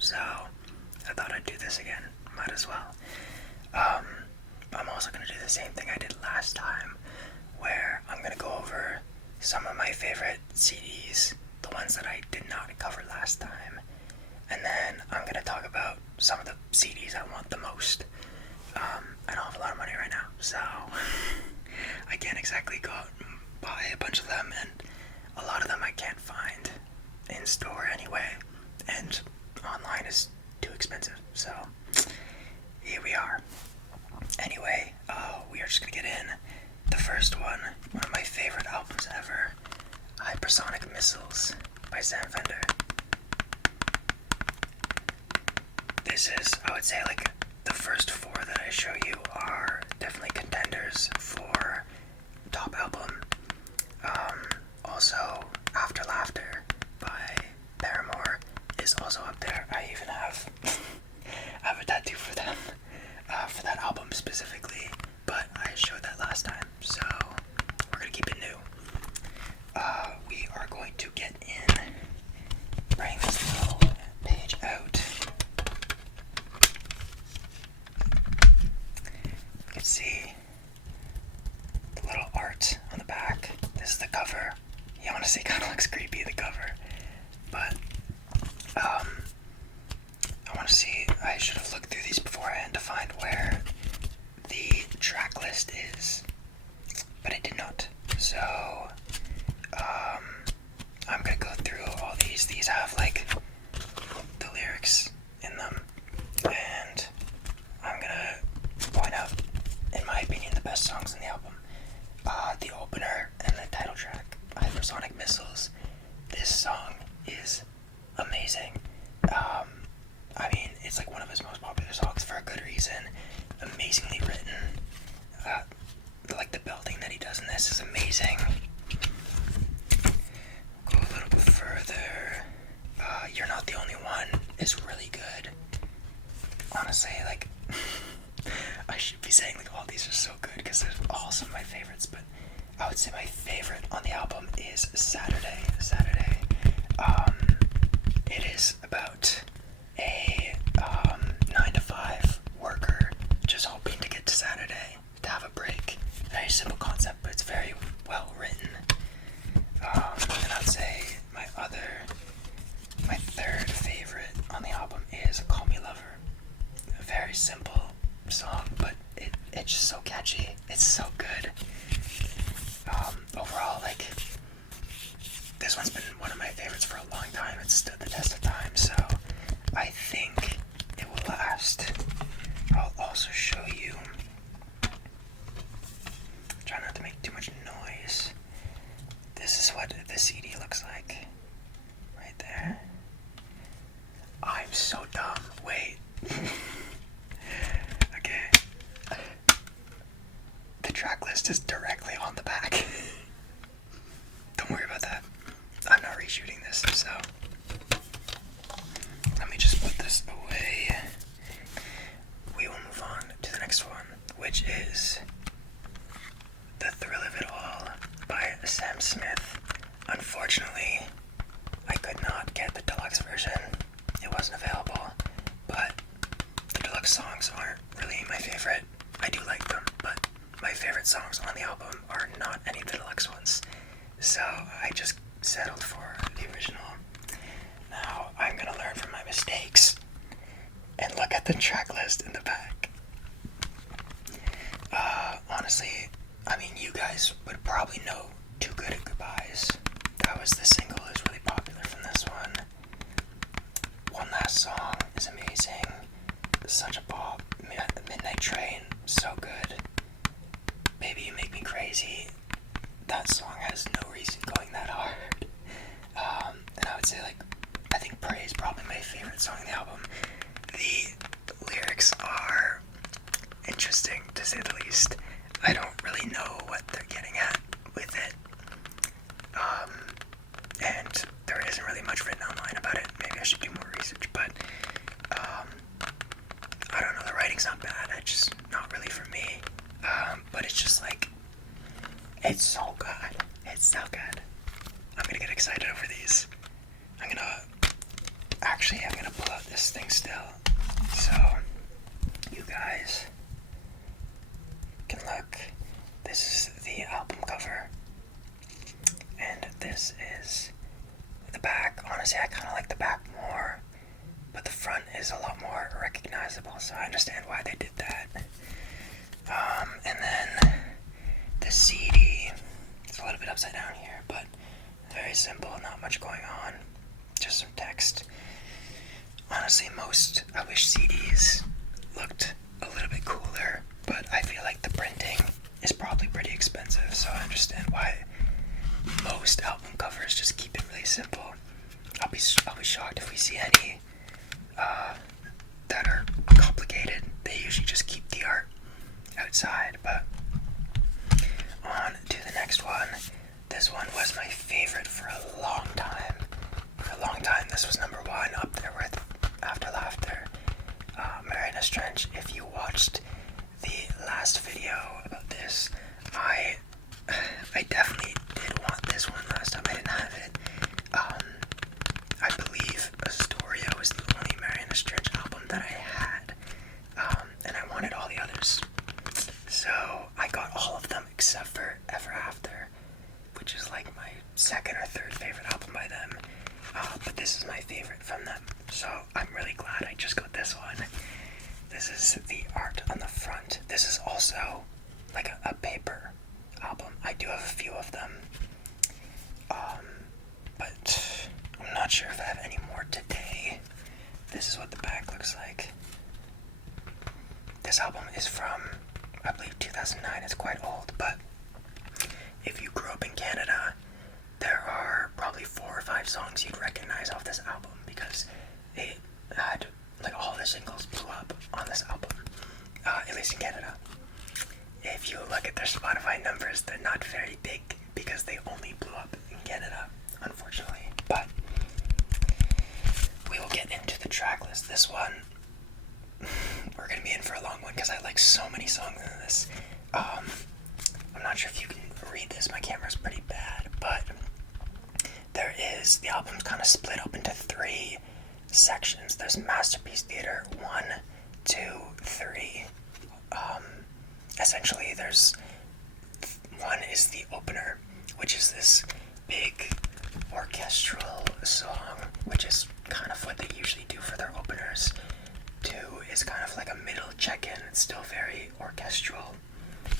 so I thought I'd do this again. Might as well. I'm also going to do the same thing I did last time, where I'm going to go over some of my favorite CDs, the ones that I did not cover last time, and then I'm going to talk about some of the CDs I want the most. I don't have a lot of money right now, so I can't exactly go out and buy a bunch of them, and a lot of them I can't find in store anyway, and online is too expensive, so here we are. Anyway, we are just gonna get in. The first one of my favorite albums ever, Hypersonic Missiles by Sam Fender. This is, I would say, like, the first four that I show you are definitely contenders for top album. Also, After Laughter by Paramore is also up there. I even have a tattoo for them, for that album specifically, but I showed that last time, so we're gonna keep it new. We are going to get in, bring this little page out. You can see the little art on the back. This is the cover. You want to see, kind of looks creepy, the cover, but I want to see, I should have looked through these beforehand to find where the track list is, but I did not. So I'm gonna go through all these. These have like the lyrics in them, and I'm gonna point out, in my opinion, the best songs in the album. The opener and the title track, Hypersonic Missiles. This song is amazing. I mean, it's like one of his most popular songs for a good reason. Amazingly written. Like the building that he does in this is amazing. Go a little bit further. You're Not the Only One is really good. Honestly, like, I should be saying like all these are so good because they're all some of my favorites, but I would say my favorite on the album is Saturday. It is about a 9-to-5 worker just hoping to get to Saturday, to have a break. Very simple concept, but it's very well written. And I'd say my third favorite on the album is Call Me Lover. A very simple song, but it's just so catchy. It's so good. Overall, like, this one's been one of my favorites for a long time. It's stood the test of time, so I think it will last. I'll also show you. Try not to make too much noise. This is what the CD looks like. Right there. I'm so dumb. Wait. Okay. The track list is directly on the back. Don't worry about that. I'm not reshooting this, so let me just put this away. We will move on to the next one, which is The Thrill of It All by Sam Smith. Unfortunately, I could not get the deluxe version. It wasn't available, but the deluxe songs aren't really my favorite. I do like them, but my favorite songs on the album are not any of the deluxe ones. So I just settled for the original. Now I'm gonna learn from my mistakes and look at the track list in the back. Honestly, I mean, you guys would probably know Too Good at Goodbyes. That was the single that was really popular from this one. One Last Song is amazing. Such a bop. Midnight Train, so good. Baby You Make Me Crazy. That song has no reason going that hard. And I would say, like, I think Pray is probably my favorite song on the album. The lyrics are interesting, to say the least. I don't really know what they're getting at with it. And there isn't really much written online about it. Maybe I should do more research, but I don't know, the writing's not bad. It's just not really for me. But it's just like, it's so good. It's so good. I'm gonna get excited over these. I'm gonna actually, I'm gonna pull out this thing still, so you guys can look. This is the album cover, and this is the back. Honestly, I kind of like the back more, but the front is a lot more recognizable, so I understand why they did that. And then the CD, it's a little bit upside down here, but very simple, not much going on, just some text. Honestly, I wish CDs looked a little bit cooler, but I feel like the printing is probably pretty expensive, so I understand why most album covers just keep it really simple. I'll be shocked if we see any that are complicated. They usually just keep the art outside. But on to the next one. This one was my favorite for a long time. This was number one, up there with After Laughter. Marianas Trench. If you watched the last video about this, I definitely did want this one last time. I didn't have it. I believe Astoria was the only Marianas Trench album that I had, and I wanted all the others. So I got all of them except for Ever After, which is like my second or third favorite album by them. But this is my favorite from them, so I'm really glad I just got this one. This is the art on the front. This is also like a paper album. I do have a few of them, but I'm not sure if I have any more today. This is what the back looks like. This album is from, I believe, 2009. It's quite old, but if you grew up in Canada, there are probably 4 or 5 songs you'd recognize off this album because it had, like, all the singles blew up on this album, at least in Canada. If you look at their Spotify numbers, they're not very big because they only blew up in Canada, unfortunately. But we will get into the track list. This one, we're going to be in for a long one because I like so many songs in this. I'm not sure if you can read this. My camera's pretty bad, but the album's kind of split up into 3 sections. There's Masterpiece Theater 1, 2, 3. Essentially, there's one is the opener, which is this big orchestral song, which is kind of what they usually do for their openers. 2 is kind of like a middle check-in. It's still very orchestral.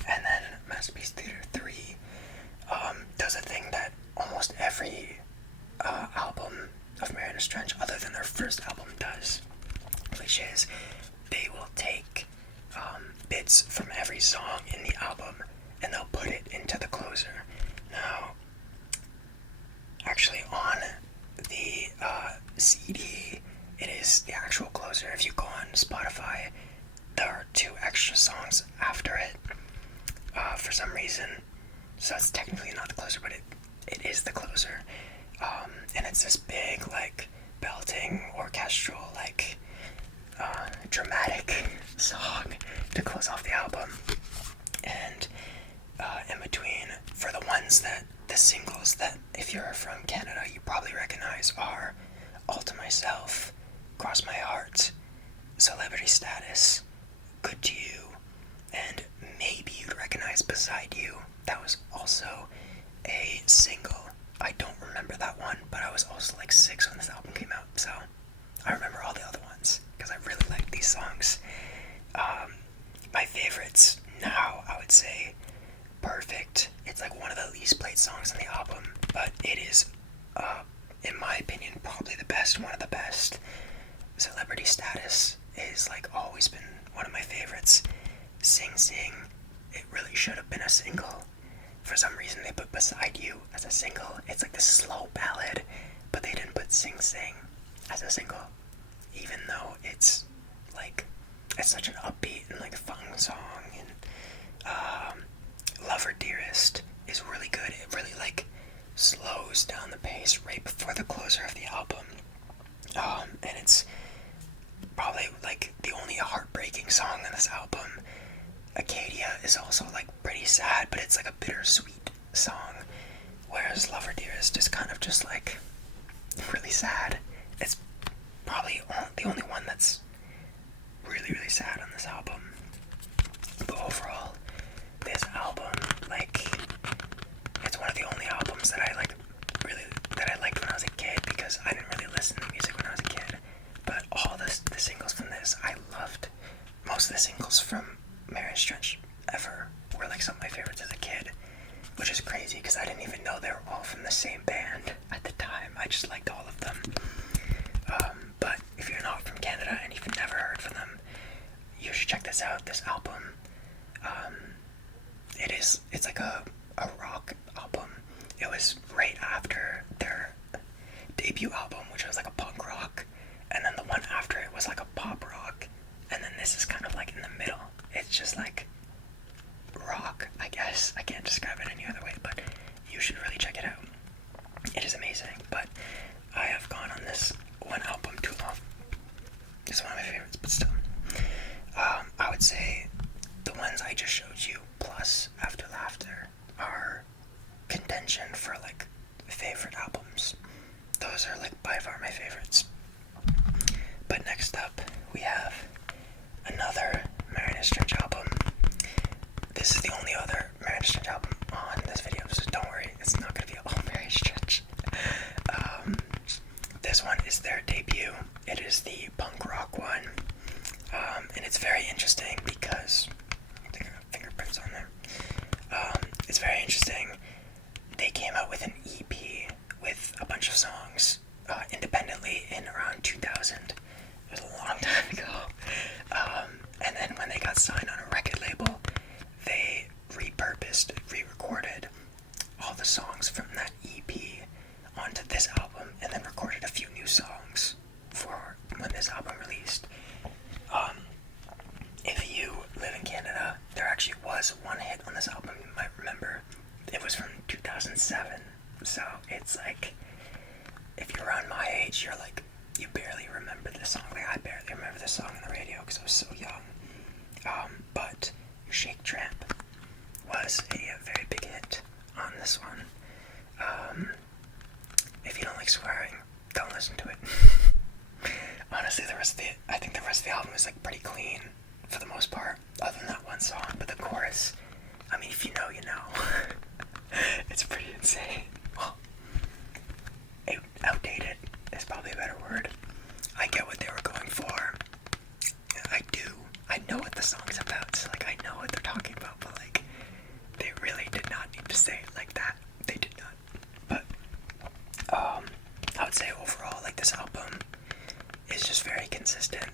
And then Masterpiece Theater 3 does a thing that almost every album of Marianas Trench, other than their first album, does, which is they will take bits from every song in the album and they'll put it into the closer. Now, actually on the CD, it is the actual closer. If you go on Spotify, there are 2 extra songs after it for some reason, so it's technically not the closer, but it is the closer. And it's this big, like, belting, orchestral, like, dramatic song to close off the album. And in between, for the ones the singles that, if you're from Canada, you probably recognize are All to Myself, Cross My Heart, Celebrity Status, Good to You, and maybe you'd recognize Beside You. That was also a single. I don't remember that one, but I was also like 6 when this album came out, so I remember all the other ones because I really like these songs. My favorites now, I would say Perfect. It's like one of the least played songs on the album, but it is, in my opinion, probably the best, one of the best. Celebrity Status is like always been one of my favorites. Sing Sing, it really should have been a single. For some reason they put Beside You as a single. It's like this slow ballad, but they didn't put Sing Sing as a single, even though it's like, it's such an upbeat and like fun song. And Lover Dearest is really good. It really like slows down the pace right before the closer of the album, and it's probably like the only heartbreaking song on this album. Acadia is also like pretty sad, but it's like a bittersweet song, whereas Lover Dearest is kind of just like really sad. It's probably the only one that's really, really sad on this album. But overall, this album, like, it's one of the only albums that I like really that I liked when I was a kid, because I didn't really listen to music when I was a kid. But all the singles from this I loved. Most of the singles from Marion Stretch ever were like some of my favorites as a kid, which is crazy because I didn't even know they were all from the same band at the time. I just liked all of them. But if you're not from Canada and you've never heard from them, you should check this out. This album, it's like a rock album. It was right after their debut album, which was like a punk rock, and then the one after it was like a pop rock, and then this is kind of like in the middle. It's just like rock, I guess. I can't describe it any other way, but you should really check it out. It is amazing. But I have gone on this one album too long. It's one of my favorites, but still. I would say the ones I just showed you, plus After Laughter, are contention for like favorite albums. Those are like by far my favorites. But next up, we have another Marion Stretch album. This is the only other Marion Stretch album on this video, so don't worry, it's not going to be all Marion Stretch. This one is their debut. It is the punk rock one, and it's very interesting because I think I have fingerprints on there. It's very interesting. They came out with an EP with a bunch of songs independently in around 2000. It was a long time ago. And then when they got signed on a record label, they repurposed, re-recorded all the songs from that EP onto this album, and then recorded a few new songs for when this album released. If you live in Canada, there actually was one hit on this album you might remember. It was from 2007, so it's like, if you're around my age, you're like, you barely remember this song. Like, I barely remember this song on the radio because I was so young. But Shake Tramp was a very big hit on this one. If you don't like swearing, don't listen to it. Honestly, I think the rest of the album is like pretty clean for the most part, other than that one song. But the chorus, I mean, if you know, you know. It's pretty insane. Well, outdated is probably a better word. I get what they were going for. I do. I know what the song's about. So, like, I know what they're talking about, but like, they really did not need to say it like that. They did not. But I would say overall, like, this album is just very consistent.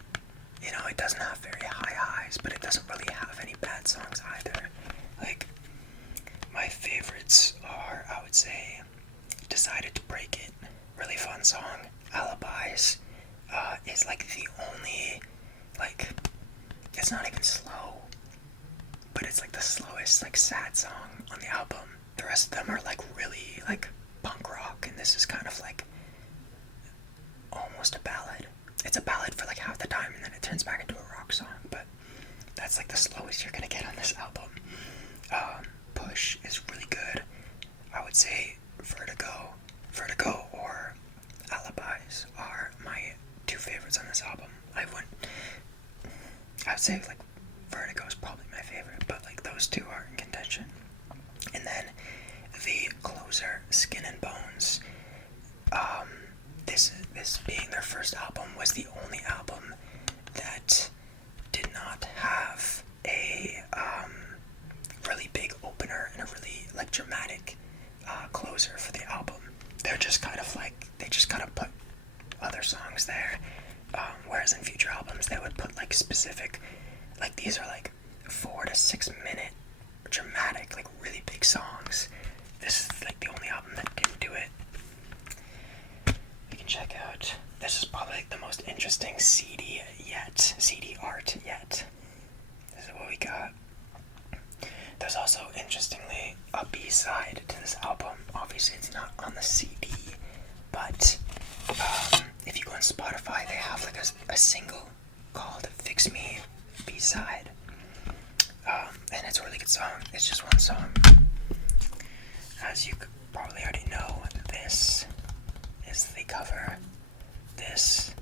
You know, it doesn't have very high highs, but it doesn't really have any bad songs either. Like, my favorites are, I would say, Decided to Break It, really fun song. Alibis is like the only, like, it's not even slow, but it's like the slowest, like, sad song on the album. The rest of them are like really like punk rock, and this is kind of like almost a ballad. It's a ballad for like half the time, and then it turns back into a rock song, but that's like the slowest you're gonna get on this album. Push is really good. I would say Vertigo or Alibis are my two favorites on this album. I would say like Vertigo is probably my favorite, but like those two are in contention. And then the closer, Skin and Bones. This being their first album, was the only album that did not have a really big opener and a really like dramatic closer for the album. They're just kind of like, they just kind of put other songs there, whereas in future albums they would put like specific, like these are like 4 to 6 minute dramatic, like really big songs. This is like the only album that didn't do it. You can check out, this is probably like the most interesting CD art yet. This is what we got. There's also, interestingly, a B-side to this album. Obviously it's not on the CD, but if you go on Spotify, they have like a single called Fix Me B-side. And it's a really good song. It's just one song. As you probably already know, this is the cover. This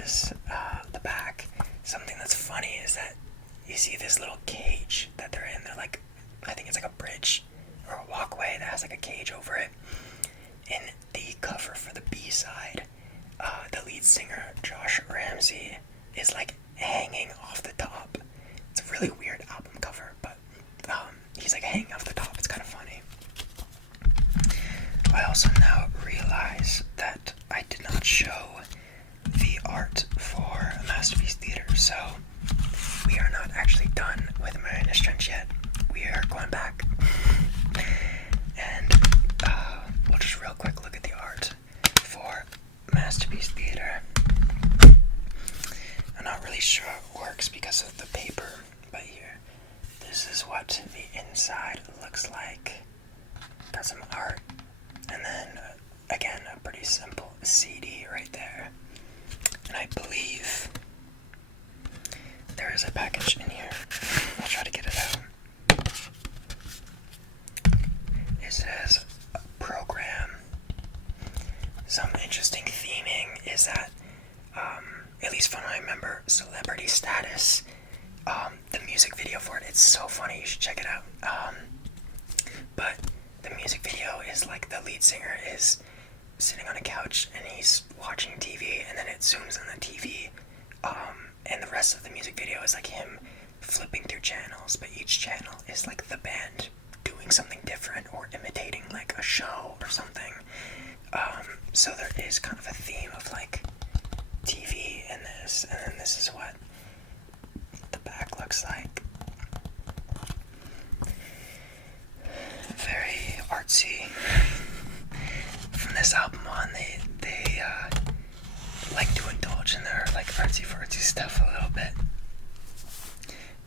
is the back. Something that's funny is that you see this little cage that they're in. They're like, I think it's like a bridge or a walkway that has like a cage over it. In the cover for the B-side, the lead singer, Josh Ramsey, is like hanging off the top. It's a really weird album cover, but he's like hanging off the top. It's kind of funny. I also now realize that I did not show the art for Masterpiece Theater, so we are not actually done with Marianas Trench yet. We are going back. And we'll just real quick look at the art for Masterpiece Theater. I'm not really sure it works because of the paper, but here, this is what the inside looks like. Got some art, and then again, a pretty simple CD right there. And I believe there is a package in here. I'll try to get it out. It says program. Some interesting theming is that, at least from what I remember, Celebrity Status, the music video for it, it's so funny, you should check it out. But the music video is like the lead singer is sitting on a couch and he's watching TV, and then it zooms on the TV, and the rest of the music video is like him flipping through channels, but each channel is like the band doing something different or imitating like a show or something. So there is kind of a theme of like TV in this, and then this is what the back looks like. Very artsy. From this album on, they like to indulge in their like artsy-fartsy stuff a little bit.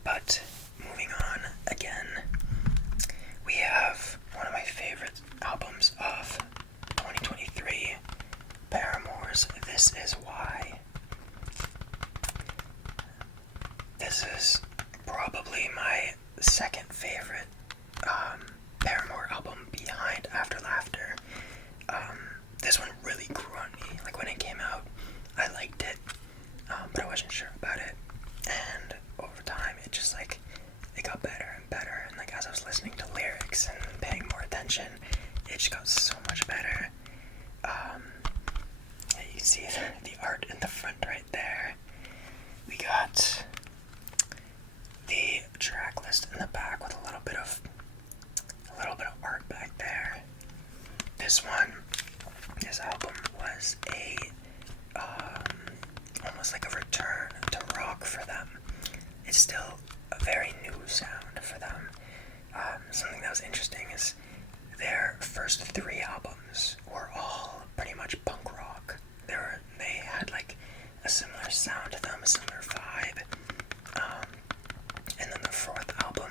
But moving on again, we have one of my favorite albums of 2023, Paramore's This Is Why. This is probably my second favorite Paramore album behind After Laughter. This one really grew on me. Like when it came out, I liked it, but I wasn't sure about it. And over time, it just like, it got better and better. And like as I was listening to lyrics and paying more attention, it just got so much better. You see the art in the front right there. We got the track list in the back with a little bit of art back there. This album was a almost like a return to rock for them. It's still a very new sound for them. Something that was interesting is their first 3 albums were all pretty much punk rock. They had like a similar sound to them, a similar vibe. And then the 4th album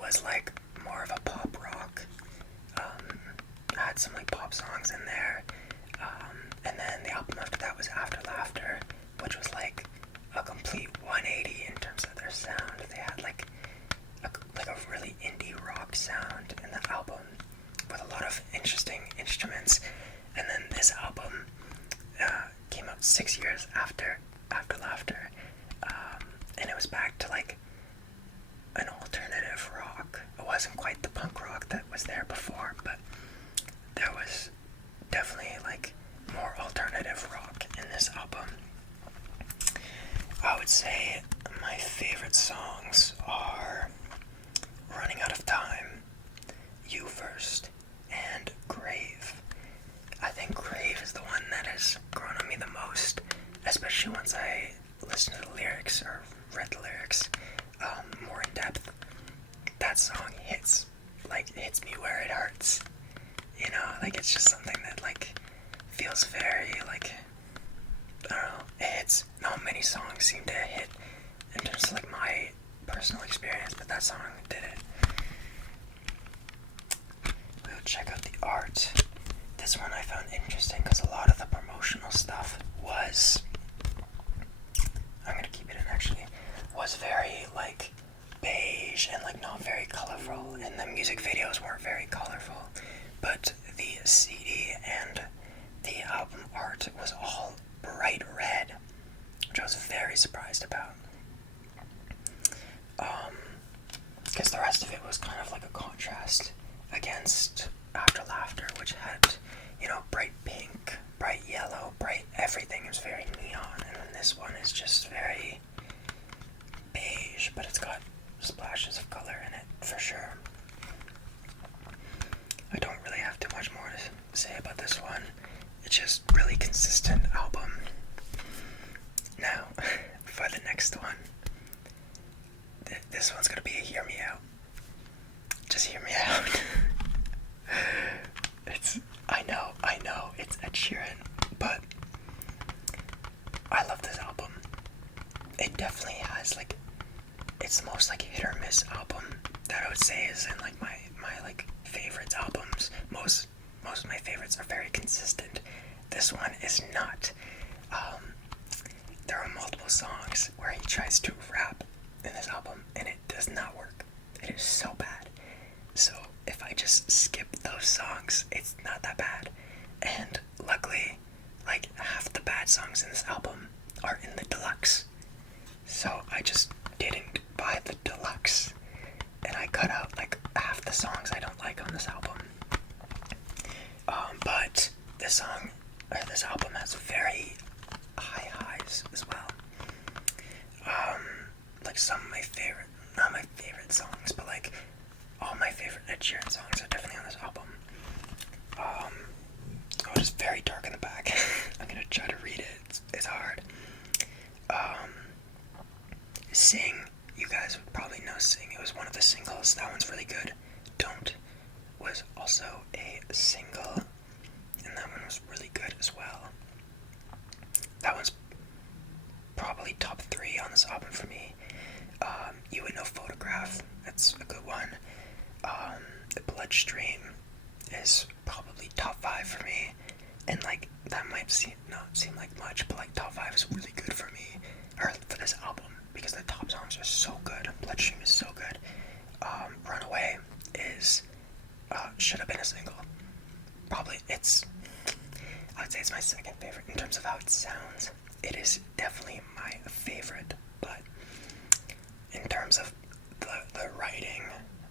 was like more of a pop rock. Had some like pop songs in there. And then the album after that was After Laughter, which was like a complete 180 in terms of their sound. They had like a really indie rock sound in the album with a lot of interesting instruments. And then this album came out 6 years after Laughter, and it was back to like an alternative rock. It wasn't quite the punk rock that was there before, but there was definitely like more alternative rock in this album. I would say my favorite songs are Running Out of Time, You First, and Grave. I think Grave is the one that has grown on me the most, especially once I listened to the lyrics or read the lyrics more in depth. That song hits me where it hurts. You know, like it's just something that like feels very like, I don't know, it hits. Not many songs seem to hit in terms of like my personal experience, but that song did it. We'll check out the art. This one I found interesting because a lot of the promotional stuff was, I'm gonna keep it in actually, was very like beige and like not very colorful, and the music videos weren't very colorful, but the CD and the album art was all bright red, was very surprised about. Because the rest of it was kind of like a contrast against After Laughter, which had, bright pink, bright yellow, bright everything. It was very neon, and then this one is just very beige, but it's got splashes of color in it for sure. I don't really have too much more to say about this one. It's just really consistent album. Now, for the next one, this one's gonna be a hear me out. Just hear me out. I know, it's Ed Sheeran, but I love this album. It definitely has it's the most hit or miss album that I would say is in my favorites albums. Most of my favorites are very consistent. This one is not. There are multiple songs where he tries to rap in this album and it does not work. It is so bad. So if I just skip those songs, it's not that bad. And luckily, half the bad songs in this album are in the deluxe. So I just didn't buy the deluxe. And I cut out half the songs I don't like on this album. But this album has very high highs as well. Some of my favorite, not my favorite songs, but all my favorite Ed Sheeran songs are definitely on this album. It's very dark in the back. I'm gonna try to read it. It's hard. Sing. You guys would probably know Sing. It was one of the singles. That one's really good. Don't was also a single, and that one was really good as well. That one's probably top 3 on this album for me. You Would Know Photograph. That's a good one. The Bloodstream is probably top 5 for me, and that might not seem like much, but top 5 is really good for me, or for this album, because the top songs are so good. Bloodstream is so good. Runaway is should have been a single. Probably I would say it's my second favorite in terms of how it sounds. It is definitely my favorite, but in terms of the writing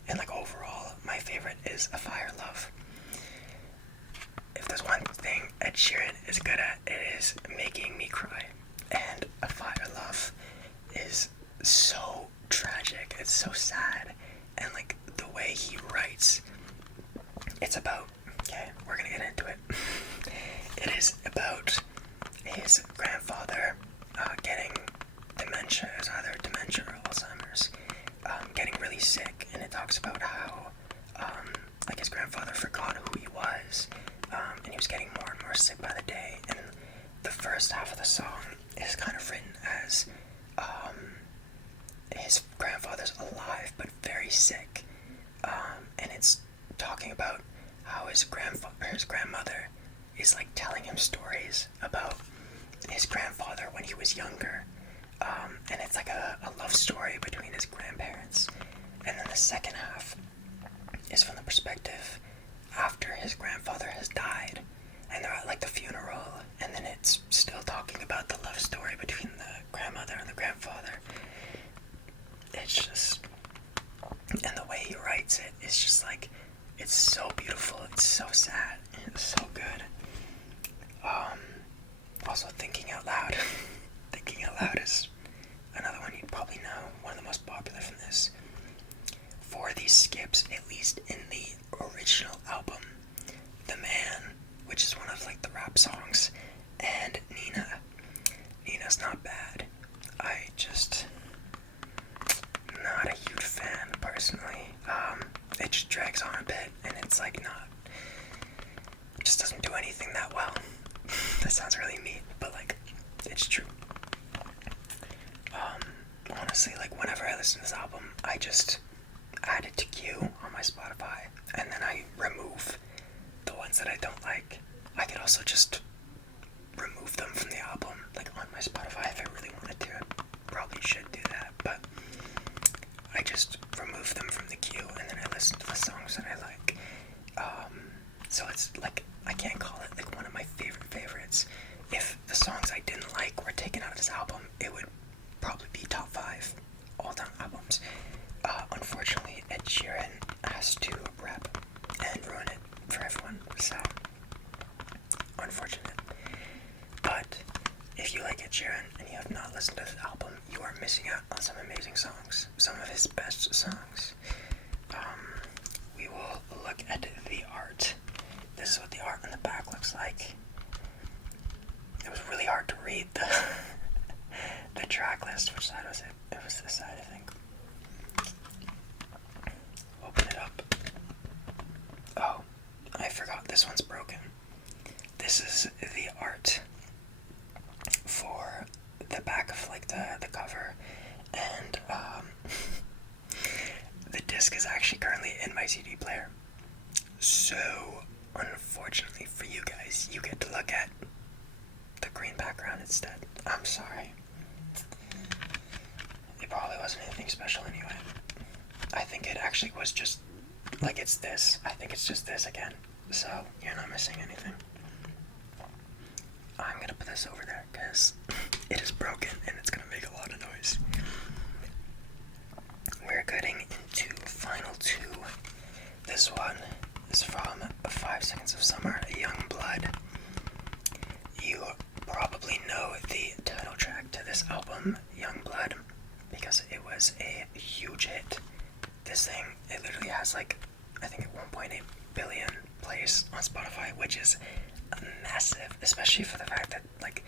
and overall, my favorite is A Fire Love. If there's one thing Ed Sheeran is good at, it is making me cry. And A Fire Love is so tragic. It's so sad. And the way he writes, it's about, okay, we're gonna get into it. It is about his grandfather getting dementia, it's either dementia or Alzheimer's, getting really sick, and it talks about how his grandfather forgot who he was, and he was getting more and more sick by the day. And the first half of the song is kind of written as his grandfather's alive but very sick, and it's talking about how his grandmother is telling him stories about his grandfather when he was younger, and it's a love story between his grandparents. And then the second half is from the perspective after his grandfather has died, and they're at the funeral, and then it's still talking about the love story between the grandmother and the grandfather. It's just, and the way he writes it is just it's so beautiful, it's so sad, it's so good. Also, Thinking Out Loud. Thinking Out Loud is another one you'd probably know, one of the most popular from this. For these skips, at least in the original album, The Man, which is one of the rap songs, and Nina's not bad. I just not a huge fan personally. It just drags on a bit, and it's not, it just doesn't do anything that well. That sounds really mean, but it's true. Honestly, whenever I listen to this album, I just add it to queue on my Spotify, and then I remove the ones that I don't like. I could also just remove them from the album, on my Spotify if I really wanted to. I probably should do that, but I just remove them from the queue, and then I listen to the songs that I like. So it's I can't call it one of my favorites. If the songs I didn't like were taken out of this album, it missing out on some amazing songs, some of his best songs. We will look at the art. This is what the art on the back looks like. It was really hard to read the the track list. Which side was it? It was this side, I think. Open it up. Oh, I forgot this one's broken. This is the art for the back of like the cover, and the disc is actually currently in my CD player. So unfortunately for you guys, you get to look at the green background instead. I'm sorry. It probably wasn't anything special anyway. I think it actually was just like it's this. I think it's just this again. So you're not missing anything. I'm gonna put this over there because it is broken and it's gonna make a lot of noise. We're getting into final two. This one is from 5 Seconds of Summer, Young Blood. You probably know the title track to this album, Young Blood, because it was a huge hit. This thing, it literally has like, I think 1.8 billion plays on Spotify, which is massive, especially for the fact that like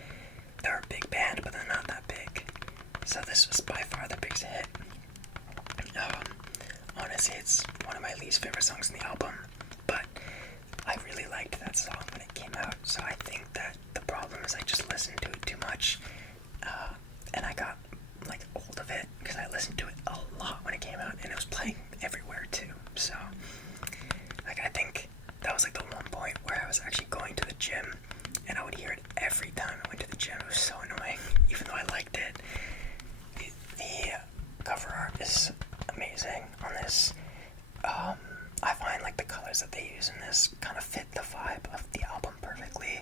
they're a big band, but they're not that big. So this was by far the biggest hit. Honestly, it's one of my least favorite songs in the album, but I really liked that song when it came out. So I think that the problem is I just listened to it too much, and I got like old of it because I listened to it a lot when it came out, and it was playing everywhere too. So like I think that was like the one point where I was actually going to the gym and I would hear it every time I went to the gym. It was so annoying, even though I liked it. The cover art is amazing on this. I find like the colors that they use in this kind of fit the vibe of the album perfectly.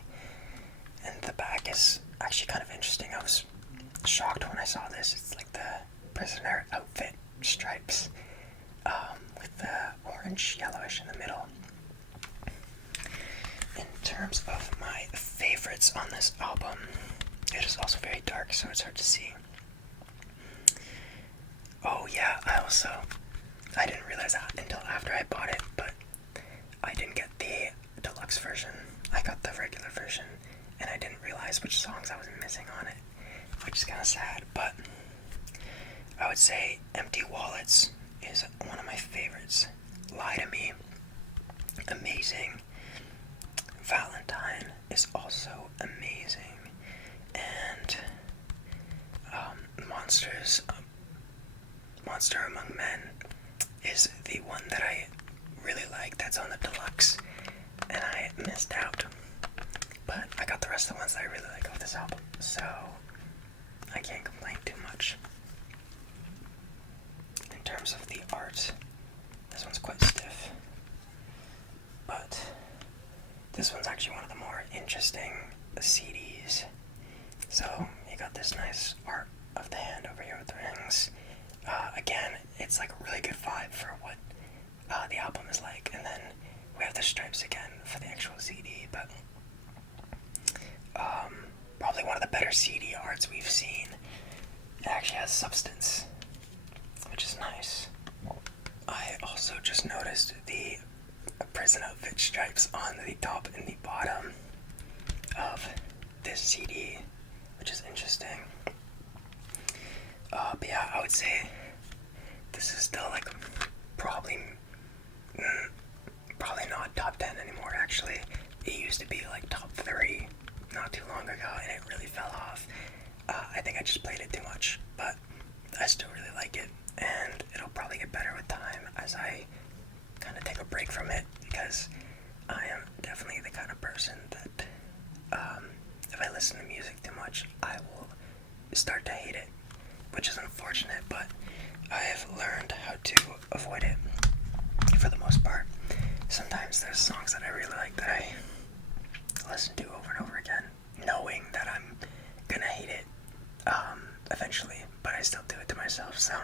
And the back is actually kind of interesting. I was shocked when I saw this. It's like the prisoner outfit stripes, with the orange yellowish in the middle. In terms of my favorites on this album, it is also very dark, so it's hard to see. Oh yeah, I didn't realize that until after I bought it, but I didn't get the deluxe version. I got the regular version, and I didn't realize which songs I was missing on it, which is kind of sad, but I would say Empty Wallets is one of my favorites. Lie to Me, amazing. Valentine is also amazing, and Monster Among Men is the one that I really like that's on the deluxe, and I missed out, but I got the rest of the ones that I really like off this album, so I can't complain too much. In terms of the art, this one's quite stiff, but this one's actually one of the more interesting CDs. So you got this nice art of the hand over here with the rings. Again, it's like a really good vibe for what the album is like. And then we have the stripes again for the actual CD, but probably one of the better CD arts we've seen. It actually has substance, which is nice. I also just noticed the prison outfit stripes on the top and the bottom of this CD, which is interesting. But yeah, I would say this is still like probably not top 10 anymore. Actually, it used to be like top 3 not too long ago, and it really fell off. I think I just played it too much, but I still really like it, and it'll probably get better with time as I kind of take a break from it, because I am definitely the kind of person that if I listen to music too much, I will start to hate it, which is unfortunate, but I have learned how to avoid it for the most part. Sometimes there's songs that I really like that I listen to over and over again, knowing that I'm gonna hate it eventually, but I still do it to myself. So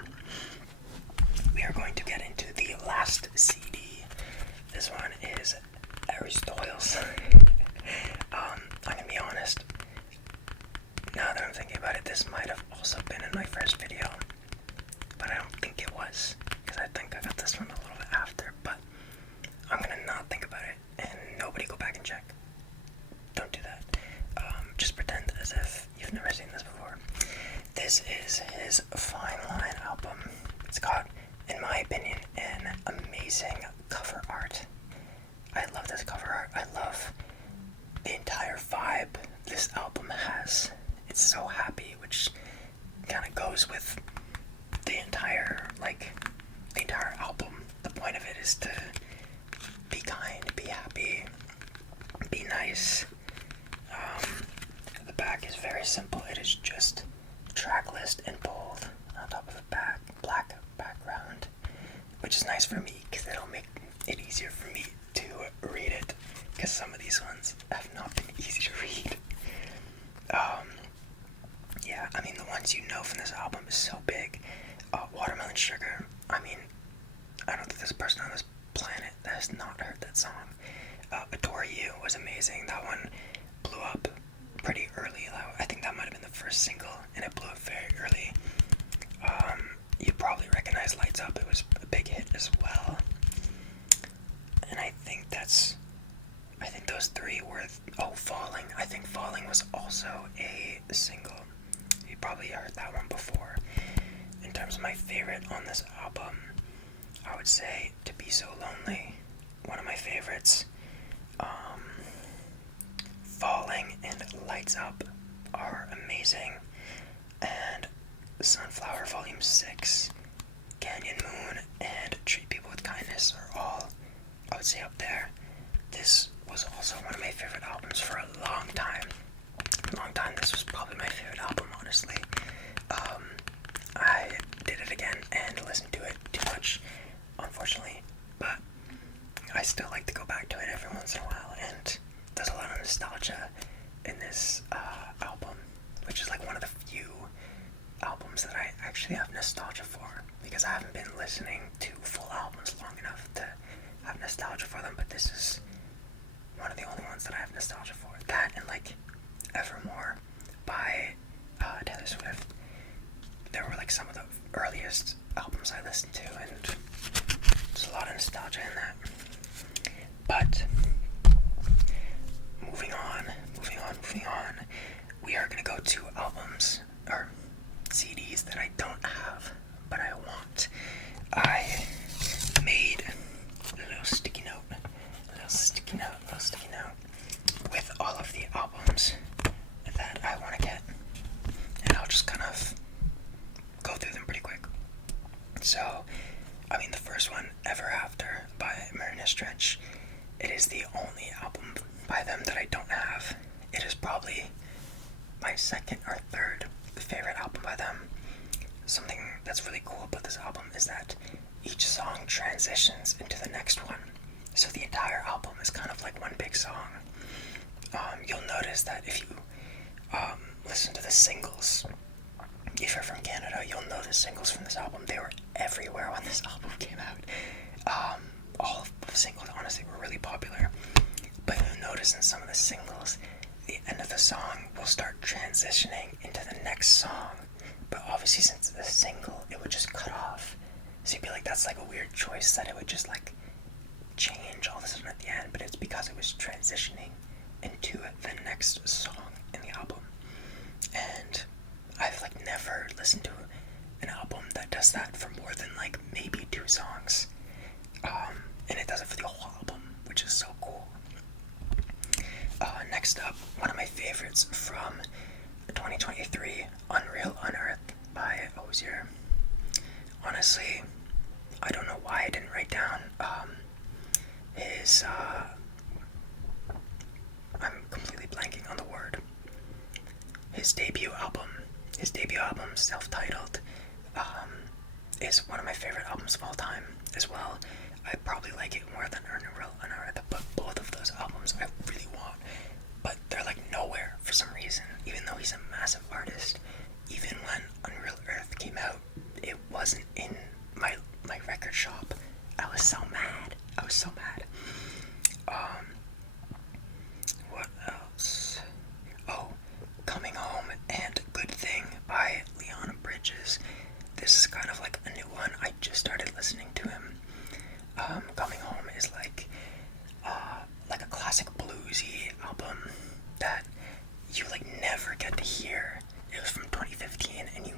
we are going to get into the last CD. This one is Harry Styles. I'm gonna be honest, now that I'm thinking about it, this might have also been in my first video, his Fine Line album. It's got, in my opinion, an amazing cover art. I love this cover art. I love the entire vibe this album has. It's so happy, which kind of goes with the entire album. The point of it is to be kind, be happy, be nice. The back is very simple. It is just track list in bold on top of a black background, which is nice for me because it'll make it easier for me to read it, because some of these ones have not been easy to read. Yeah, I mean, the ones you know from this album is so big. Watermelon Sugar, I mean, I don't think there's a person on this planet that has not heard that song. Adore You was amazing. That one blew up pretty early. I think that might have been the first single, and it blew up very early. You probably recognize Lights Up. It was a big hit as well. And I think those three were... Falling. I think Falling was also a single. You probably heard that one before. In terms of my favorite on this album, I would say To Be So Lonely, one of my favorites. Falling and Lights Up are amazing. And Sunflower Volume 6, Canyon Moon, and Treat People With Kindness are all, I would say, up there. This was also one of my favorite albums for a long time. This was probably my favorite album, honestly. I did it again and listened to it too much, unfortunately, but I still like to go back to it every once in a while, and there's a lot of nostalgia in this album, which is like one of the few albums that I actually have nostalgia for, because I haven't been listening to full albums long enough to have nostalgia for them, but this is one of the only ones that I have nostalgia for. That and like Evermore by Taylor Swift. They were like some of the earliest albums I listened to, and there's a lot of nostalgia in that. But moving on, we are gonna go to albums or CDs that I don't have, but I want. I made a little sticky note with all of the albums that I want to get, and I'll just kind of go through them pretty quick. So, I mean, the first one, Ever After by Marina Stretch, it is the only album by them that I don't have. It is probably my second or third favorite album by them. Something that's really cool about this album is that each song transitions into the next one. So the entire album is kind of like one big song. You'll notice that if you listen to the singles, if you're from Canada, you'll know the singles from this album. They were everywhere when this album came out. All of the singles, honestly, were really popular. But you'll notice in some of the singles, the end of the song will start transitioning into the next song. But obviously, since it's a single, it would just cut off. So you'd be like, that's like a weird choice that it would just like change all of a sudden at the end. But it's because it was transitioning into the next song in the album. And I've like never listened to an album that does that for more than like maybe 2 songs. And it does it for the whole album, which is so cool. Next up, one of my favorites from 2023, Unreal Unearthed by Osier. Honestly, I don't know why I didn't write down his I'm completely blanking on the word. His debut album, self-titled, is one of my favorite albums of all time as well. I probably like it more than Unreal Unearthed, but both of those albums I really want. But they're like nowhere for some reason, even though he's a massive artist. Even when Unreal Earth came out, it wasn't in my record shop. I was so mad. What else? Oh, Coming Home and Good Thing by Leon Bridges. This is kind of like a new one. I just started listening to him. Coming Home is like a classic bluesy album that you like never get to hear. It was from 2015, and you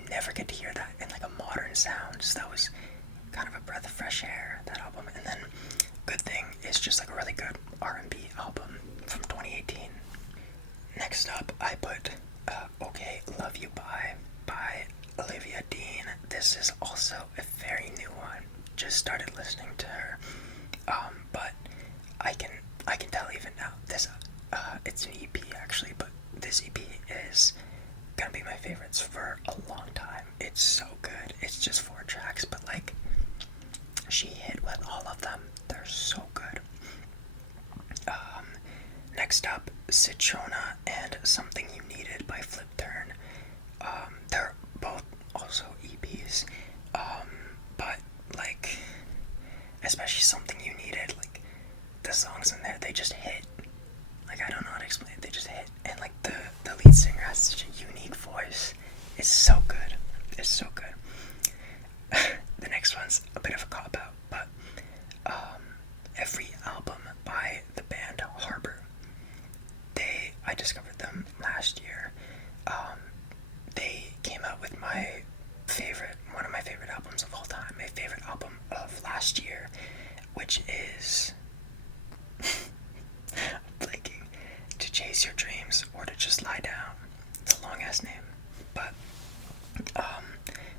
sound. So that was kind of a breath of fresh air, that album. And then Good Thing is just like a really good R&B album from 2018. Next up, I put Okay Love You by Olivia Dean. This is also a very new one. Just started listening to her, but I can tell even now this it's an EP actually, but this EP is gonna be my favorites for a long time. It's so good. It's just 4 tracks, but like she hit with all of them. They're so good. Next up, Citrona and Something You Needed by Flip Turn. They're both also EPs, but like, especially Something You Needed, like the songs in there, they just hit. Like, I don't know how to explain it, they just hit. And like the lead singer has such a unique voice. It's so good. It's so good. The next one's a bit of a cop out, but Every Album by the band Harbor. I discovered them last year. They came out with one of my favorite albums of all time, my favorite album of last year, which is blanking, To Chase Your Dreams or To Just Lie Down. It's a long ass name, but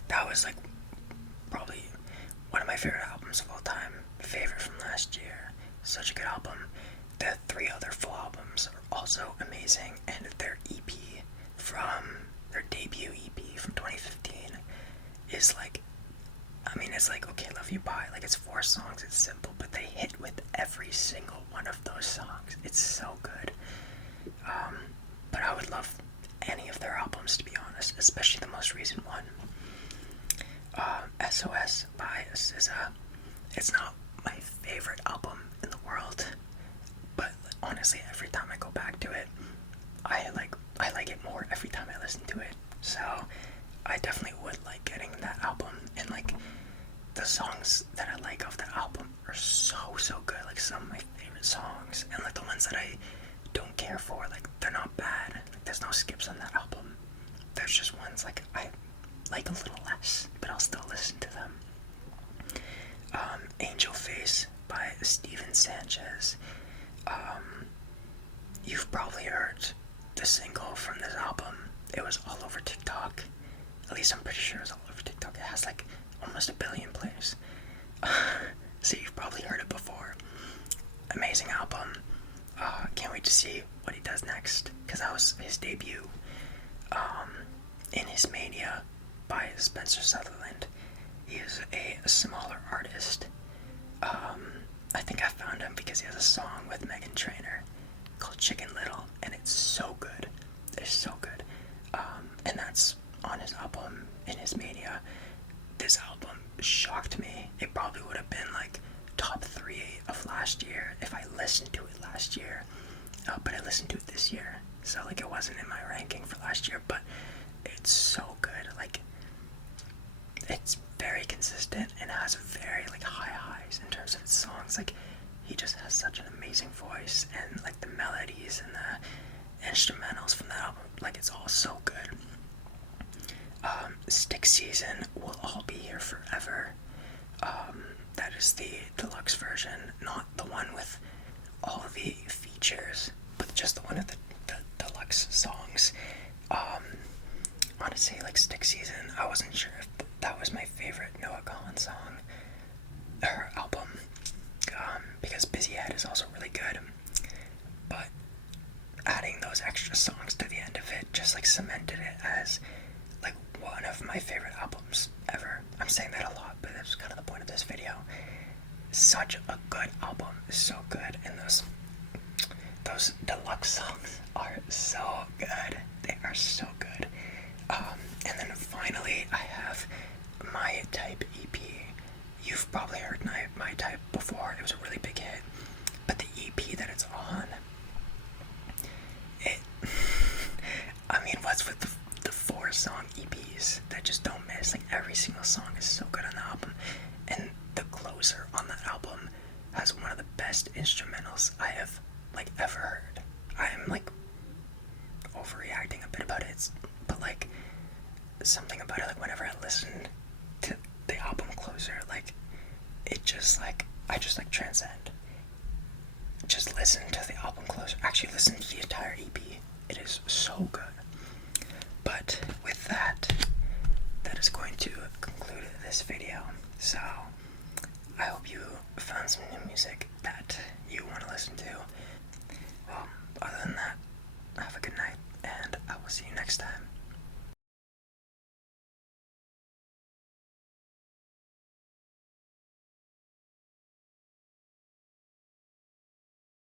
that was like probably one of my favorite albums of all time. Favorite from last year. Such a good album. The 3 other full albums are also amazing, and their EP from their debut EP from 2015 is like, I mean, it's like Okay Love You Bye. Like, it's 4 songs, it's simple, but they hit with every single one of those songs. It's so good. But I would love any of their albums, to be honest, especially the most recent one. SOS by SZA. It's not my favorite album in the world, but honestly, every time I go back to it, I like it more every time I listen to it. So I definitely would like getting that album, and like the songs that I like off that album are so good. Like some of my favorite songs, and like the ones that I don't care for, like they're not bad. Like there's no skips on that album. There's just ones like I like a little less, but I'll still listen to them. Angel Face by Steven Sanchez. You've probably heard the single from this album. It was all over TikTok. At least I'm pretty sure it was all over TikTok. It has like almost 1 billion plays. So you've probably heard it before. Amazing album. Can't wait to see what he does next, because that was his debut. In His Mania by Spencer Sutherland. He is a smaller artist. I think I found him because he has a song with Meghan Trainor called Chicken Little, and it's so good. It's so good. And that's on his album In His Mania. This album shocked me. It probably would have been like top 3 of last year if I listened to it last year. But I listened to it this year, so like it wasn't in my ranking for last year, but it's so good. Like, it's very consistent and has very like high highs in terms of its songs. Like, he just has such an amazing voice, and like the melodies and the instrumentals from the album, like it's all so good. Stick Season, We'll All Be Here Forever. That is the deluxe version, not the one with all of the features, but just the one with the deluxe songs. Honestly, like Stick Season, I wasn't sure if that was my favorite Noah Collins song or album, because Busy Head is also really good, but adding those extra songs to the end of it just like cemented it as like one of my favorite albums ever. I'm saying that a lot, but that's kind of the point of this video. Such a good album, so good, and those deluxe songs are so good. They are so good. And then finally, I have My Type EP. You've probably heard My Type before. It was a really big hit, but the EP that it's on, I mean, what's with the 4-song EPs that just don't miss? Like, every single song is so good on the album, and the closer on that album has one of the best instrumentals I have like ever heard. I'm like overreacting a bit about it, but like something about it, like whenever I listen to conclude this video. So, I hope you found some new music that you want to listen to. Well, other than that, have a good night, and I will see you next time.